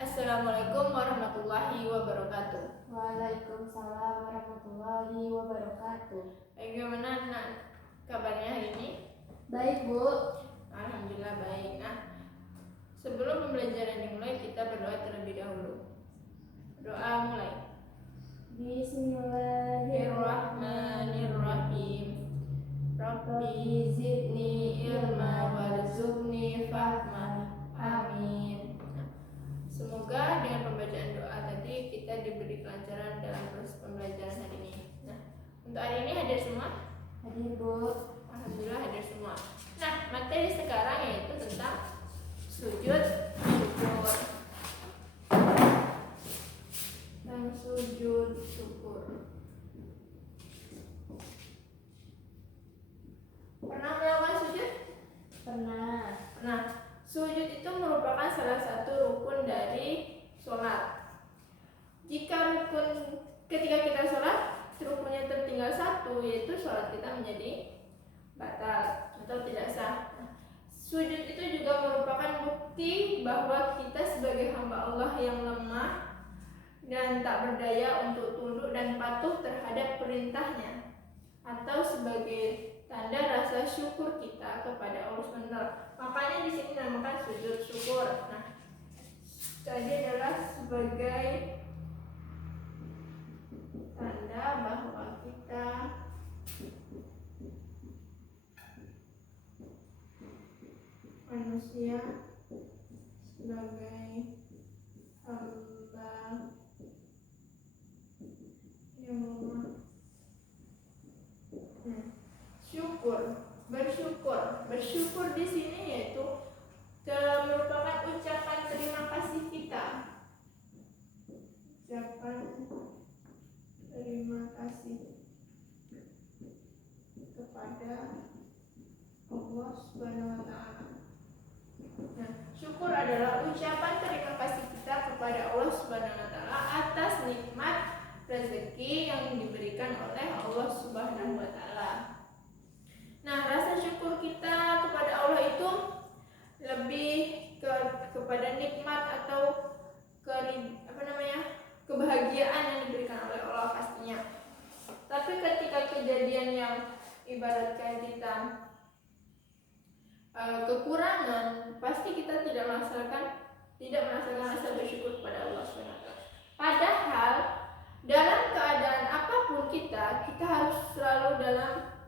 Assalamualaikum warahmatullahi wabarakatuh. Waalaikumsalam warahmatullahi wabarakatuh. Bagaimana nak kabarnya hari ini? Baik, Bu. Alhamdulillah baik. Nah, sebelum pembelajaran dimulai kita berdoa terlebih dahulu. Doa mulai. Bismillahirrahmanirrahim. Rabbi zidni ilma warzuqni fahma. Amin. Semoga dengan pembacaan doa tadi kita diberi kelancaran dalam proses pembelajaran hari ini. Nah, untuk hari ini hadir semua? Hadir, Bu. Alhamdulillah hadir semua. Nah, materi sekarang yaitu tentang sujud syukur. Dan sujud syukur. Pernah melakukan sujud? Pernah. Nah, sujud itu merupakan salah satu rukun dari sholat. Ketika kita sholat, rukunnya tertinggal satu, yaitu sholat kita menjadi batal atau tidak sah. Sujud itu juga merupakan bukti bahwa kita sebagai hamba Allah yang lemah dan tak berdaya untuk tunduk dan patuh terhadap perintahnya, atau sebagai tanda rasa syukur kita kepada Allah SWT. Makanya di sini dinamakan sujud syukur. Nah, tadi adalah sebagai tanda bahwa kita manusia sebagai hamba yang lemah. Bersyukur di sini yaitu merupakan ucapan terima kasih kita. Ucapan terima kasih kepada Allah Subhanahu wa taala. Nah, syukur adalah ucapan terima kasih kita kepada Allah Subhanahu wa taala atas nikmat rezeki yang diberikan oleh Allah Subhanahu wa taala. Nah, rasa syukur kita kepada Allah itu lebih kepada nikmat atau kebahagiaan yang diberikan oleh Allah pastinya. Tapi ketika kejadian yang ibaratkan kita kekurangan, pasti kita tidak merasakan rasa bersyukur kepada Allah SWT. Padahal dalam keadaan apapun kita harus selalu dalam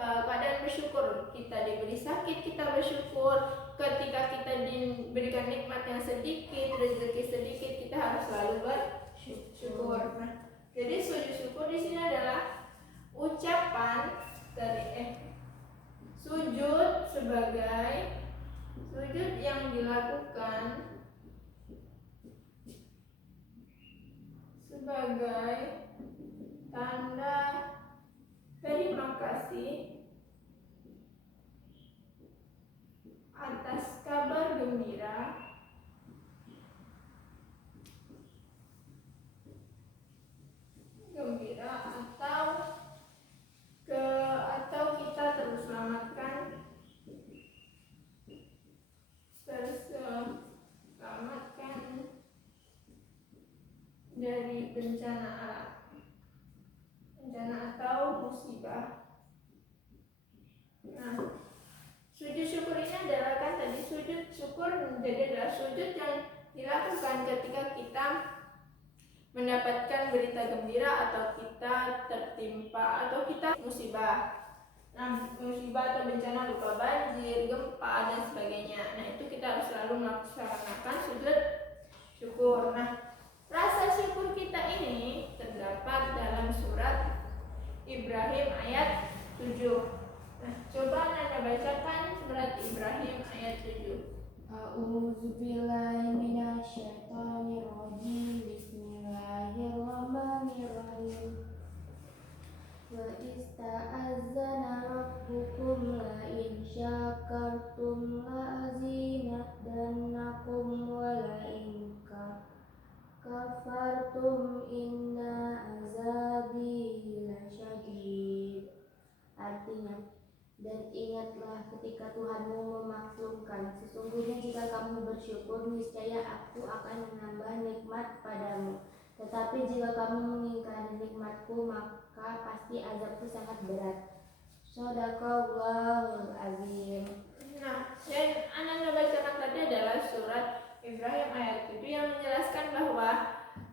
keadaan bersyukur. Kita diberi sakit, kita bersyukur. Ketika kita diberikan nikmat yang sedikit, rezeki sedikit, kita harus selalu bersyukur. Nah, jadi sujud syukur di sini adalah ucapan dari sujud sebagai sujud yang dilakukan sebagai tanda terima kasih atas kabar gembira atau kita terselamatkan dari bencana atau musibah. Nah, sujud syukur ini adalah sujud syukur adalah sujud yang dilakukan ketika kita mendapatkan berita gembira atau kita tertimpa atau kita musibah. Nah, musibah atau bencana berupa banjir, gempa dan sebagainya. Nah, itu kita harus selalu melaksanakan sujud syukur. Nah, rasa syukur kita ini terdapat dalam surat Ibrahim ayat 7. Nah, coba Nana bacakan surat Ibrahim ayat 7. A'udzubillahi minasyaitonirrajim. Bismillahirrahmanirrahim. Wa ista'azzana rabbukum la in syakartum la azidannakum wa la in kafartum inna azabi lasyadid. Artinya, dan ingatlah ketika Tuhanmu memaklumkan Sesungguhnya jika kamu bersyukur, niscaya aku akan menambah nikmat padamu. Tetapi jika kamu mengingkari nikmatku, maka pasti azabku sangat berat. Shadaqallahul azim. Nah, yang Anda bacakan tadi adalah surat Ibrahim ayat 7 yang menjelaskan bahwa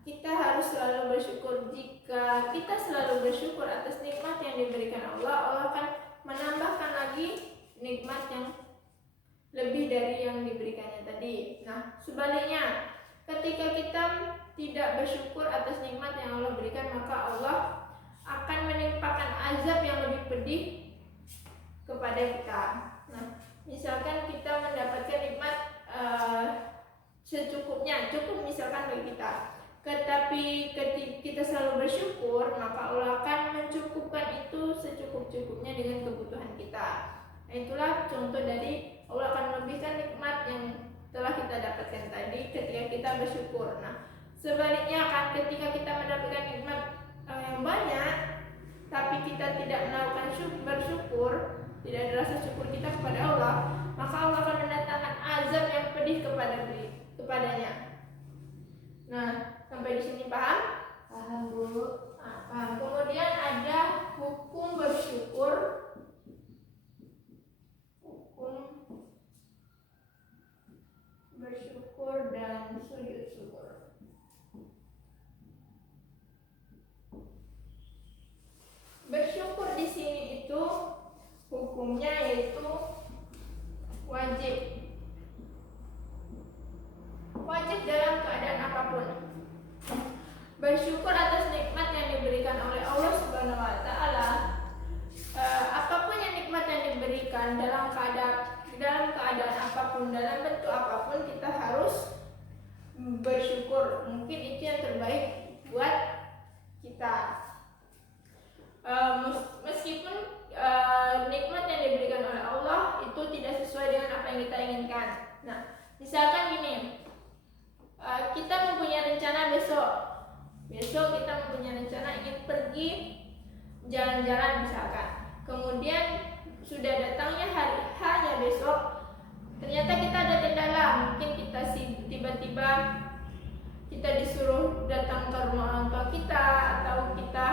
kita harus selalu bersyukur. Jika kita selalu bersyukur atas nikmat yang diberikan Allah, Allah akan menambahkan lagi nikmat yang lebih dari yang diberikannya tadi. Nah, sebaliknya, ketika kita tidak bersyukur atas nikmat yang Allah berikan, maka Allah akan menimpakan azab yang lebih pedih kepada kita. Nah, misalkan kita mendapatkan nikmat secukupnya, cukup misalkan bagi kita. Tetapi ketika kita selalu bersyukur, maka Allah akan mencukupkan itu secukup-cukupnya dengan kebutuhan kita. Nah, itulah contoh dari Allah akan melebihkan nikmat yang telah kita dapatkan tadi ketika kita bersyukur. Nah, sebaliknya kan ketika kita mendapatkan nikmat yang banyak, tapi kita tidak melakukan bersyukur, tidak ada rasa syukur kita kepada Allah, maka Allah akan mendatangkan azab yang pedih kepadanya. Nah, sampai di sini paham? Paham, Bu. Paham. Kemudian ada hukum bersyukur. Hukum bersyukur dan sujud syukur. Bersyukur di sini itu hukumnya yaitu wajib. Wajib dalam keadaan apapun. Bersyukur atas nikmat yang diberikan oleh Allah Subhanahu wa taala. Apapun yang nikmat yang diberikan dalam keadaan apapun, dalam bentuk apapun, kita harus bersyukur. Mungkin itu yang terbaik buat kita. Meskipun nikmat yang diberikan oleh Allah itu tidak sesuai dengan apa yang kita inginkan. Nah, misalkan gini, kita mempunyai rencana besok kita mempunyai rencana ingin pergi jalan-jalan misalkan. Kemudian sudah datangnya hari H-nya besok, ternyata kita ada kendala. Mungkin kita tiba-tiba kita disuruh datang ke rumah orang tua kita, atau kita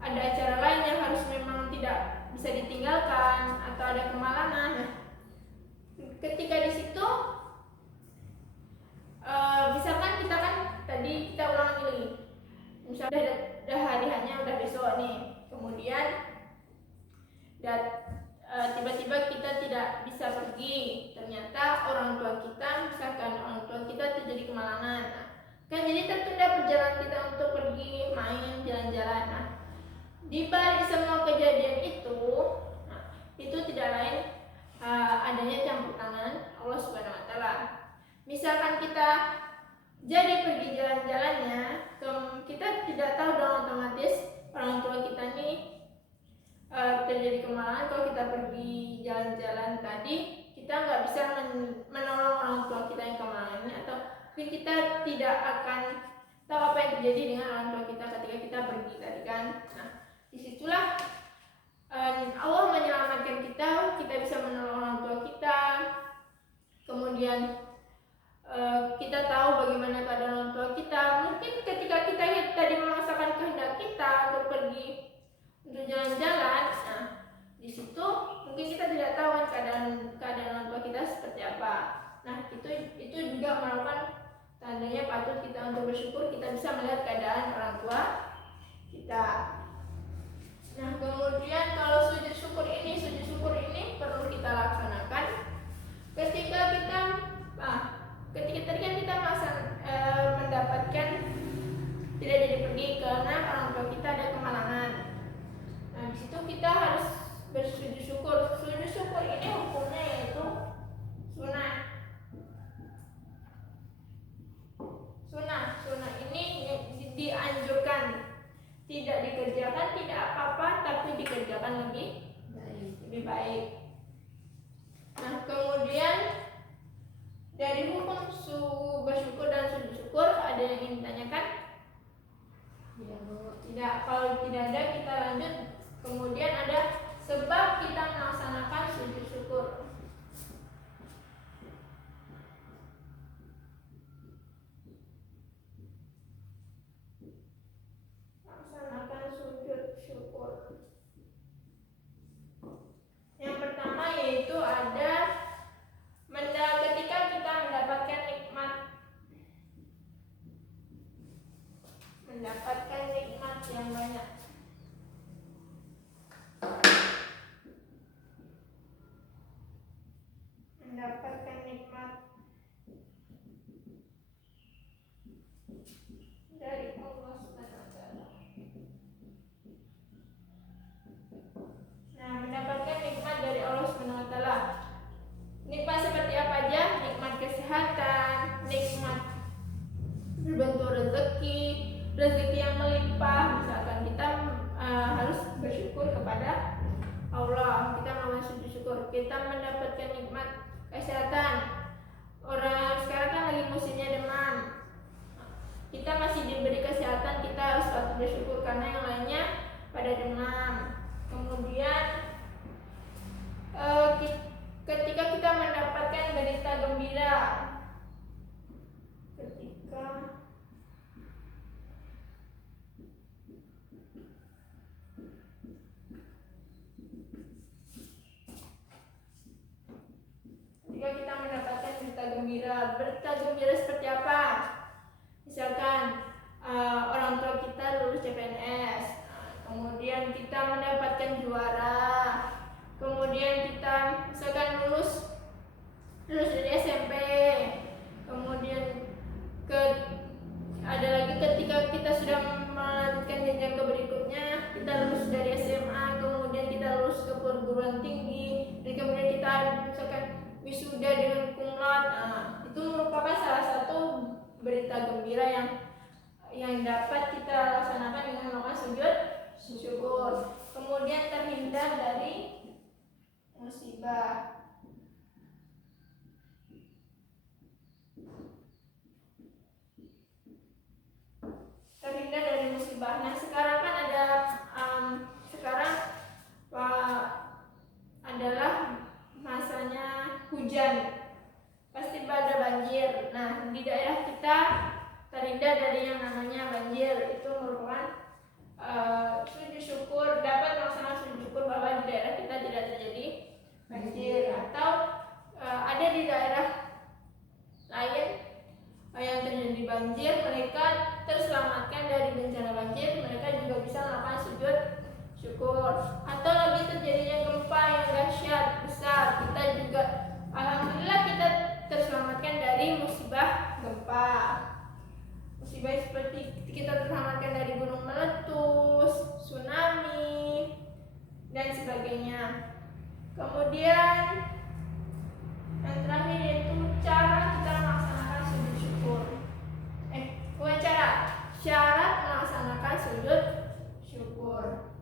ada acara lain yang harus memang tidak bisa ditinggalkan, atau ada kemalangan. Nah, ketika di situ misalkan kita kan tadi kita ulang lagi, misalnya udah hari hanya udah besok nih, kemudian tiba-tiba kita tidak bisa pergi, ternyata orang tua kita terjadi kemalangan. Nah, kan jadi tertunda perjalanan kita untuk pergi main jalan-jalan. Nah, di balik semua kejadian itu, itu tidak lain adanya campur tangan Allah Subhanahu wa taala. Misalkan kita jadi pergi jalan-jalannya, kita tidak tahu dong otomatis orang tua kita nih terjadi kemalangan. Kalau kita pergi jalan-jalan tadi, kita nggak bisa menolong orang tua kita yang kemalangan, atau mungkin kita tidak akan tahu apa yang terjadi dengan orang tua kita ketika kita pergi tadi kan. Nah, disitulah Allah menyelamatkan kita bisa menolong orang tua kita. Kemudian kita tahu bagaimana keadaan orang tua kita. Mungkin ketika kita tadi memaksakan kehendak kita untuk pergi untuk jalan-jalan, nah di situ mungkin kita tidak tahu keadaan orang tua kita seperti apa. Nah, itu juga merupakan tandanya patut kita untuk bersyukur, kita bisa melihat keadaan orang tua kita. Nah, kemudian kalau sujud syukur ini perlu kita laksanakan ketika tadi kan kita mendapatkan tidak jadi pergi karena orang tua kita ada kemalangan. Nah, di situ kita harus bersujud syukur. Sujud syukur ini hukumnya yaitu sunnah. Sunnah ini dianjurkan, tidak dikerjakan tidak apa-apa, tapi dikerjakan lebih baik. Nah, kemudian dari hukum bersyukur dan sujud syukur, ada yang ingin ditanyakan? Tidak. Kalau tidak ada, kita lanjut. Kemudian ada sebab kita melaksanakan sujud syukur. kita mendapatkan nikmat kesehatan. Orang sekarang kan lagi musimnya demam. Kita masih diberi kesehatan, kita harus patut bersyukur karena yang lainnya pada demam. Kemudian ketika kita mendapatkan berita gembira, ketika kita mendapatkan berita gembira seperti apa? Misalkan orang tua kita lulus CPNS, kemudian kita mendapatkan juara, kemudian kita misalkan lulus dari SMP, kemudian ada lagi ketika kita sudah melanjutkan jenjang ke berikutnya, kita lulus dari SMA, kemudian kita lulus ke perguruan tinggi, dan kemudian kita misalkan wisuda dengan cum laude. Itu merupakan salah satu berita gembira yang dapat kita laksanakan dengan melakukan sujud syukur. Kemudian terhindar dari musibah. Nah, sekarang kan ada adalah masanya hujan, pasti ada banjir. Nah, di daerah kita terhindar dari yang namanya banjir. Itu merupakan sujud syukur, dapat melaksanakan sujud syukur bahwa di daerah kita tidak terjadi banjir. Atau ada di daerah lain yang terjadi banjir, mereka terselamatkan dari bencana banjir, mereka juga bisa melakukan sujud syukur. Atau lagi terjadinya gempa yang dahsyat besar, kita juga alhamdulillah kita terselamatkan dari musibah gempa. Musibah seperti kita terselamatkan dari gunung meletus, tsunami, dan sebagainya. Kemudian yang terakhir yaitu cara kita melaksanakan sujud syukur. Bukan syarat melaksanakan sujud syukur.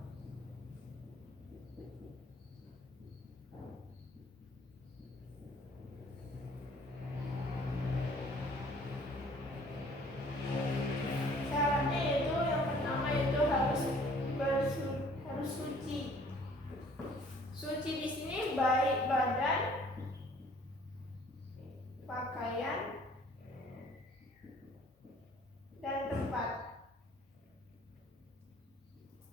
Syaratnya yaitu yang pertama itu harus suci. Suci di sini baik badan, pakaian, dan tempat.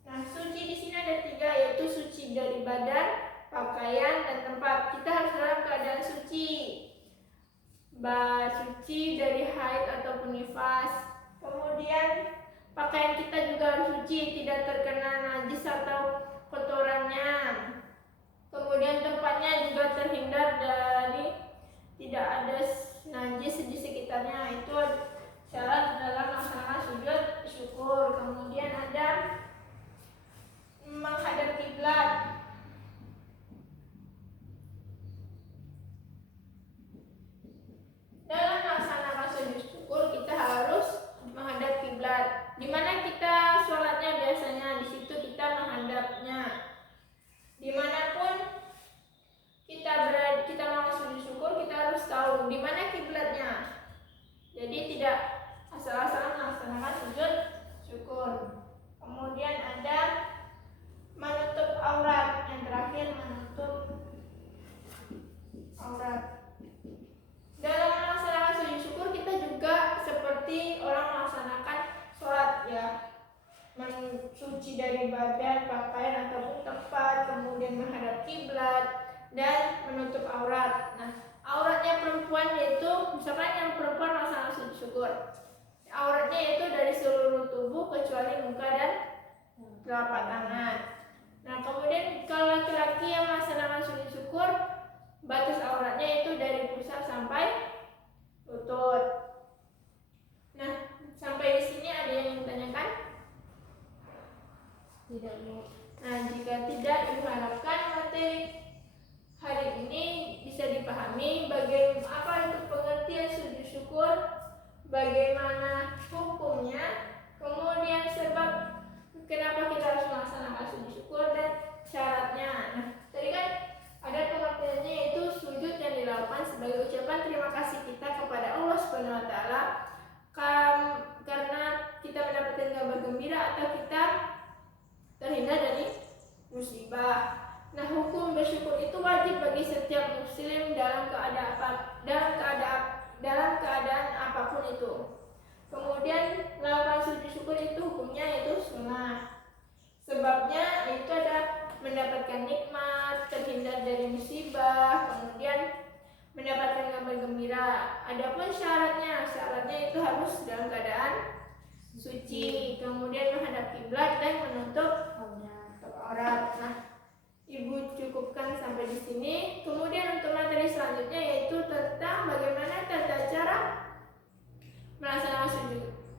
Nah, suci di sini ada 3, yaitu suci dari badan, pakaian, dan tempat. Kita harus dalam keadaan suci. Suci dari haid ataupun nifas. Kemudian pakaian kita juga harus suci, tidak terkena najis atau kotorannya. Kemudian tempatnya juga terhindar dari tidak ada najis di sekitarnya. Itu syarat dalam melaksanakan sujud syukur. Kemudian ada menghadap kiblat. Dalam melaksanakan sujud syukur kita harus menghadap kiblat. Di mana kita sholatnya biasanya, di situ kita menghadapnya. Dimanapun kita berada, kita melakukan sujud syukur, kita harus tahu di mana kiblatnya. Jadi tidak asal-asalan melaksanakan sujud syukur. Kemudian ada menutup aurat. Yang terakhir, menutup aurat. Dalam melaksanakan sujud syukur kita juga seperti orang melaksanakan sholat, ya, mensuci dari badan, pakaian ataupun tempat, kemudian menghadap kiblat dan menutup aurat. Nah, auratnya perempuan yaitu misalkan yang perempuan melaksanakan sujud syukur, auratnya yaitu dari seluruh tubuh kecuali muka dan telapak tangan. Nah, kemudian kalau laki-laki yang melaksanakan sujud syukur, batas auratnya itu dari pusar sampai lutut. Nah, sampai di sini ada yang ingin tanyakan? Tidak, Bu. Nah, jika tidak, Ibu harapkan materi hari ini bisa dipahami bagaimana apa itu pengertian sujud syukur, bagaimana hukumnya, kemudian sebab kenapa kita harus melaksanakan sujud syukur dan syaratnya. Nah, tadi kan ada pengertian Subhanahu wa taala karena kita mendapatkan kabar gembira atau kita terhindar dari musibah. Nah, hukum bersyukur itu wajib bagi setiap muslim dalam keadaan apapun itu. Kemudian melakukan sujud syukur itu hukumnya itu sunnah. Sebabnya itu ada mendapatkan nikmat, terhindar dari musibah, kemudian mendapatkan kabar gembira. Adapun syaratnya itu harus dalam keadaan suci, kemudian menghadap kiblat dan menutup aurat. Nah, Ibu cukupkan sampai di sini. Kemudian untuk materi selanjutnya yaitu tentang bagaimana tata cara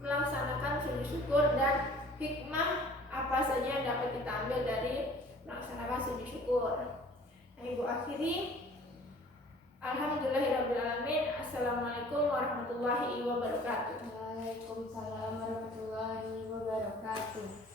melaksanakan sujud syukur dan hikmah apa saja yang dapat kita ambil dari melaksanakan sujud syukur. Nah, Ibu akhiri. Alhamdulillahirabbil alamin. Assalamualaikum warahmatullahi wabarakatuh. Waalaikumsalam warahmatullahi wabarakatuh.